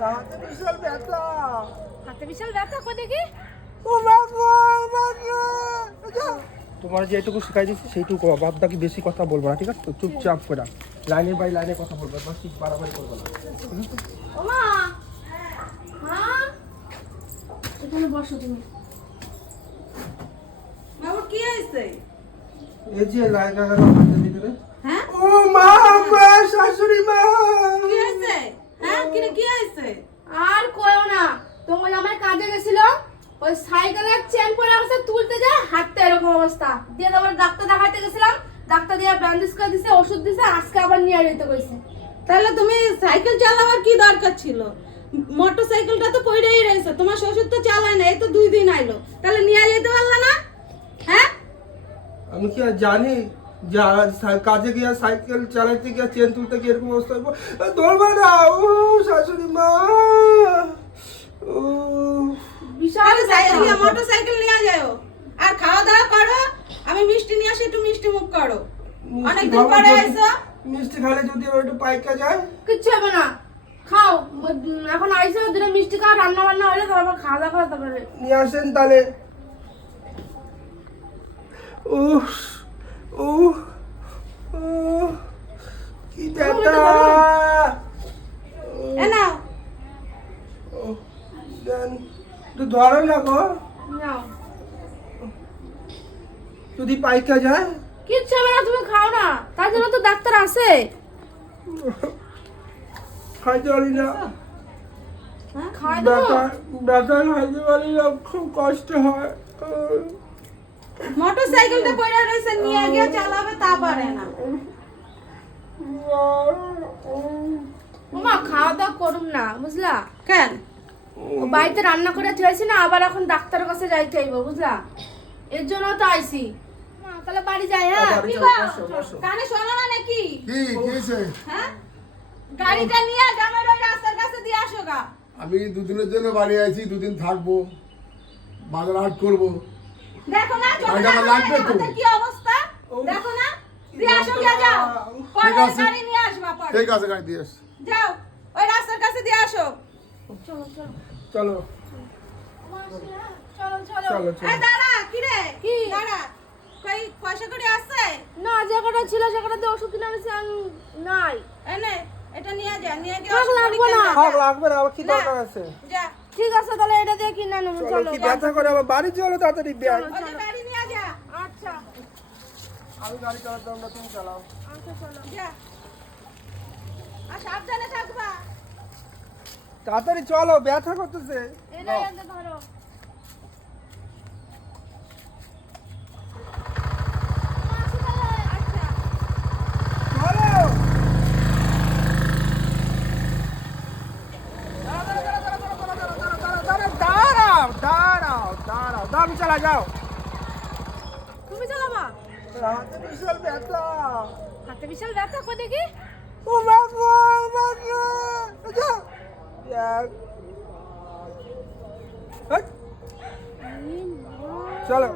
হাতে বিশাল ব্যথা হাতে বিশাল ব্যথা কই দেখি? ও মা গো মা গো যা। তোমার যেটুকু শেখাই দিচ্ছি সেইটুকু বাদ বাকি বেশি কথা বলব না ঠিক আছে? তো চুপচাপ করে লাইনের বাই লাইনে কথা বলব বাস ঠিক বাড়াবাড়ি করব না। ও মা! মা! এখানে বসো তুমি। বাবুর কি হয়েছে? এই যে গেল হাতের ভিতরে। হ্যাঁ? ও মা মা শাশুড়ি মা কি হয়েছে হ্যাঁ কি রে, কি হয়েছে আর কইও না তোমার আমার কাজে গেছিল ওই সাইকেলের চেন পরে আছে তুলতে যা হাতটা এরকম অবস্থা। দিয়ে তারপর ডাক্তার দেখাতে গেছিলাম ডাক্তার দিয়ে ব্যান্ডেজ করে দিছে ওষুধ দিছে আজকে আবার নিয়ে যেতে কইছে। তাহলে তুমি সাইকেল চালাবার কি দরকার ছিল? মোটর সাইকেলটা তো পড়েই রয়েছে তোমার শ্বশুর তো চালায় না এই তো দুই দিন আইলো। তাহলে নিয়ে যেতে পারলে না? হ্যাঁ? আমি কি আর জানি যা কাজে গিয়ে সাইকেল চালাতে গিয়ে চেন তুলতে গিয়ে এরকম অবস্থা হইব? ধরবে না ও শাশুড়ি মা! মোটর সাইকেল নিয়ে যাও। আর খাওয়া দাওয়া করো আমি মিষ্টি নিয়ে আসি একটু মিষ্টি মুখ করো। মিষ্টি অনেকদিন খাব পরে আইছো মিষ্টি খালে যদি একটু পাইকা যায়। কিচ্ছু হবে না। খাও। এখন আইসো দুটো মিষ্টি খাও রান্না বান্না হলে তারপর খাওয়া দাওয়া তারপরে নিয়ে আসেন তাহলে। উফ উফ উফ, কি ব্যথা এ নাও উফ, দেন। একটু ধরো না গো। যদি পাইকা যায়। কিচ্ছু হবে না তুমি খাও না। তার জন্য তো ডাক্তার আছে খাইতে পারি না। ব্যথা ব্যথা খাইতে পারি না খুব কষ্ট হয়। মোটর সাইকেলটা পড়ে রয়েছে নিয়ে গিয়ে চালাবে তা পারে না। ওমা খাওয়া দাওয়া করুম না বুঝলা? কেন? বাড়িতে রান্না করে থুয়েছি না আবার এখন ডাক্তারের কাছে যাইতে হইব বুঝলা? এর জন্য তো আইছি। মা, তাহলে বাড়ি যাই হ্যাঁ? কি? বসো, বসো। কানে শোনো না নাকি? কি কি হয়েছে হ্যাঁ? গাড়িটা নিয়ে গ্রামের ওই রাস্তার কাছে দিয়ে আসো গা। আমি দুদিনের জন্য বাড়ি আছি দুদিন থাকব বাজার হাট করব। দেখো না লাগবে তো। কি অবস্থা? দেখো না কি দিয়ে আসো গিয়া যাও। পরে ঠিক আছে। গাড়ি নিয়ে আসবা পরে। ঠিক আছে গাড়ি দিয়ে আসছি। যাও ওই রাস্তার কাছে দিয়ে আসো। চলো। চলো না যে কটা ছিল সে কটাতে ওষুধ কিনে আমি নাই। এনে এটা নিয়ে যা নিয়ে গিয়ে লাগবে না। লাগবে না আমার কি দরকার আছে? যা। ঠিক আছে তাহলে এটা দিয়ে কিনে নেব চলো কি ব্যথা করে বাড়ি চলো তাড়াতাড়ি ব্যাগ। গাড়ি নিয়ে যা। আচ্ছা। আমি গাড়ি চালাতাম না তুমি চালাও। আচ্ছা চলো। যা। আর সাবধানে তাড়াতাড়ি চলো ব্যথা করতেছে। দাম চালা যাও তুমি চালাবা? হাতে বিশাল ব্যথা হাতে বিশাল ব্যথা কই দেখি ও মা গো মা গো। চলো।